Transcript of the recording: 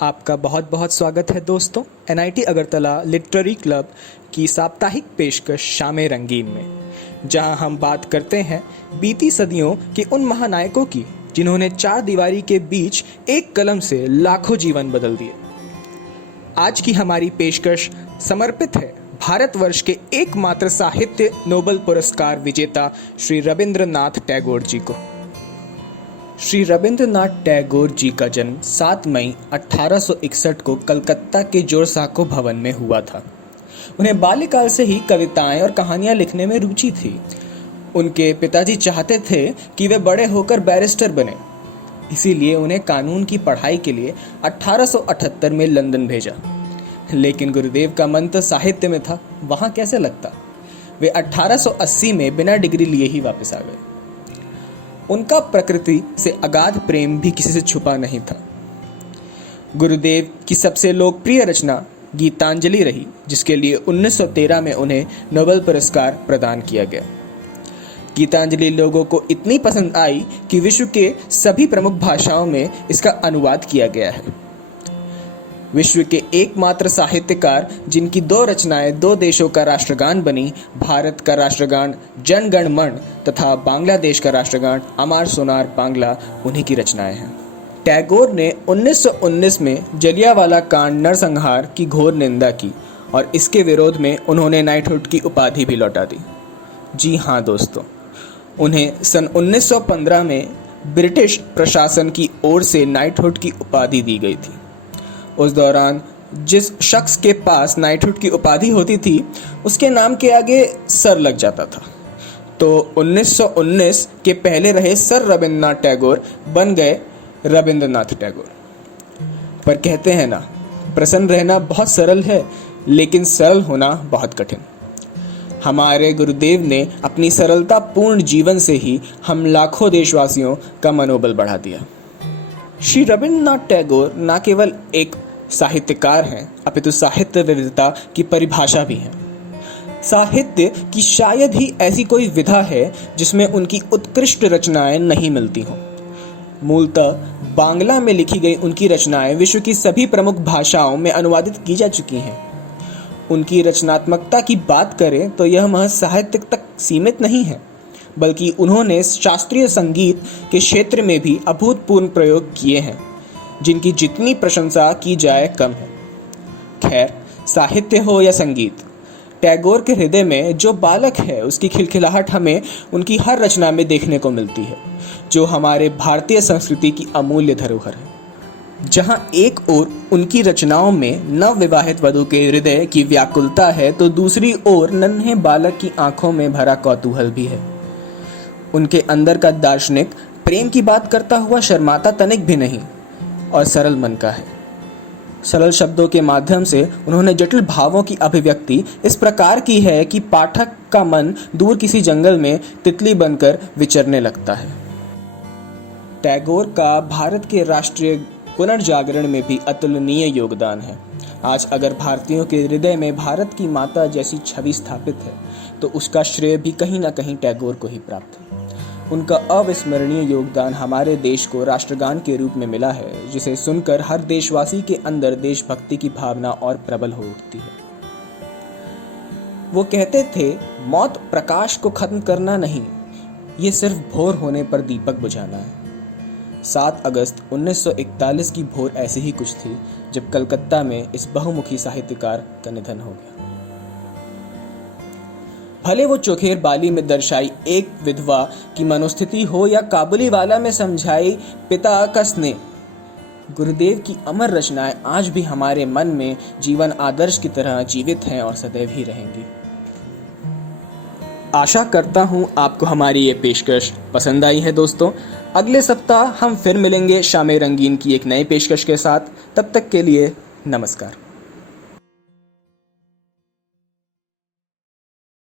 आपका बहुत बहुत स्वागत है दोस्तों एनआईटी अगरतला लिटरेरी क्लब की साप्ताहिक पेशकश शाम रंगीन में, जहां हम बात करते हैं बीती सदियों के उन महानायकों की जिन्होंने चार दीवारी के बीच एक कलम से लाखों जीवन बदल दिए। आज की हमारी पेशकश समर्पित है भारतवर्ष के एकमात्र साहित्य नोबेल पुरस्कार विजेता श्री रविंद्रनाथ टैगोर जी को। श्री रविंद्रनाथ टैगोर जी का जन्म 7 मई 1861 को कलकत्ता के जोरसाको भवन में हुआ था। उन्हें बाल्यकाल से ही कविताएं और कहानियां लिखने में रुचि थी। उनके पिताजी चाहते थे कि वे बड़े होकर बैरिस्टर बने, इसीलिए उन्हें कानून की पढ़ाई के लिए 1878 में लंदन भेजा। लेकिन गुरुदेव का मन तो साहित्य में था, वहां कैसे लगता। वे 1880 में बिना डिग्री लिए ही वापस आ गए। उनका प्रकृति से अगाध प्रेम भी किसी से छुपा नहीं था। गुरुदेव की सबसे लोकप्रिय रचना गीतांजलि रही, जिसके लिए 1913 में उन्हें नोबेल पुरस्कार प्रदान किया गया। गीतांजलि लोगों को इतनी पसंद आई कि विश्व के सभी प्रमुख भाषाओं में इसका अनुवाद किया गया है। विश्व के एकमात्र साहित्यकार जिनकी 2 रचनाएं 2 देशों का राष्ट्रगान बनी, भारत का राष्ट्रगान जन गण मन तथा बांग्लादेश का राष्ट्रगान अमार सोनार बांग्ला, उन्हीं की रचनाएं हैं। टैगोर ने 1919 में जलियांवाला कांड नरसंहार की घोर निंदा की और इसके विरोध में उन्होंने नाइटहुड की उपाधि भी लौटा दी। जी हाँ दोस्तों, उन्हें सन 1915 में ब्रिटिश प्रशासन की ओर से नाइटहुड की उपाधि दी गई थी। उस दौरान जिस शख्स के पास नाइटहुड की उपाधि होती थी, उसके नाम के आगे सर लग जाता था। तो 1919 के पहले रहे सर रविंद्रनाथ टैगोर बन गए रविंद्रनाथ टैगोर। पर कहते हैं ना, प्रसन्न रहना बहुत सरल है, लेकिन सरल होना बहुत कठिन। हमारे गुरुदेव ने अपनी सरलता पूर्ण जीवन से ही हम लाखों देशवासियों का मनोबल बढ़ा दिया। श्री रविंद्रनाथ टैगोर न केवल एक साहित्यकार हैं, अपितु साहित्य विविधता की परिभाषा भी हैं। साहित्य की शायद ही ऐसी कोई विधा है जिसमें उनकी उत्कृष्ट रचनाएं नहीं मिलती हों। मूलतः बांग्ला में लिखी गई उनकी रचनाएं विश्व की सभी प्रमुख भाषाओं में अनुवादित की जा चुकी हैं। उनकी रचनात्मकता की बात करें तो यह महज साहित्य तक सीमित नहीं है, बल्कि उन्होंने शास्त्रीय संगीत के क्षेत्र में भी अभूतपूर्व प्रयोग किए हैं, जिनकी जितनी प्रशंसा की जाए कम है। खैर, साहित्य हो या संगीत, टैगोर के हृदय में जो बालक है उसकी खिलखिलाहट हमें उनकी हर रचना में देखने को मिलती है, जो हमारे भारतीय संस्कृति की अमूल्य धरोहर है। जहां एक ओर उनकी रचनाओं में नवविवाहित वधू के हृदय की व्याकुलता है, तो दूसरी ओर नन्हे बालक की आंखों में भरा कौतूहल भी है। उनके अंदर का दार्शनिक प्रेम की बात करता हुआ शर्माता तनिक भी नहीं और सरल मन का है। सरल शब्दों के माध्यम से उन्होंने जटिल भावों की अभिव्यक्ति इस प्रकार की है कि पाठक का मन दूर किसी जंगल में तितली बनकर विचरने लगता है। टैगोर का भारत के राष्ट्रीय पुनर्जागरण में भी अतुलनीय योगदान है। आज अगर भारतीयों के हृदय में भारत की माता जैसी छवि स्थापित है, तो उसका श्रेय भी कहीं ना कहीं टैगोर को ही प्राप्त है। उनका अविस्मरणीय योगदान हमारे देश को राष्ट्रगान के रूप में मिला है, जिसे सुनकर हर देशवासी के अंदर देशभक्ति की भावना और प्रबल हो उठती है। वो कहते थे, मौत प्रकाश को खत्म करना नहीं, ये सिर्फ भोर होने पर दीपक बुझाना है। 7 अगस्त 1941 की भोर ऐसी ही कुछ थी जब कलकत्ता में इस बहुमुखी साहित्यकार का निधन हो गया। भले वो चोखेर बाली में दर्शाई एक विधवा की मनोस्थिति हो या काबुलीवाला में समझाई पिता का स्नेह, गुरुदेव की अमर रचनाएं आज भी हमारे मन में जीवन आदर्श की तरह जीवित हैं और सदैव ही रहेंगी। आशा करता हूं आपको हमारी ये पेशकश पसंद आई है दोस्तों। अगले सप्ताह हम फिर मिलेंगे शाम रंगीन की एक नई पेशकश के साथ। तब तक के लिए नमस्कार।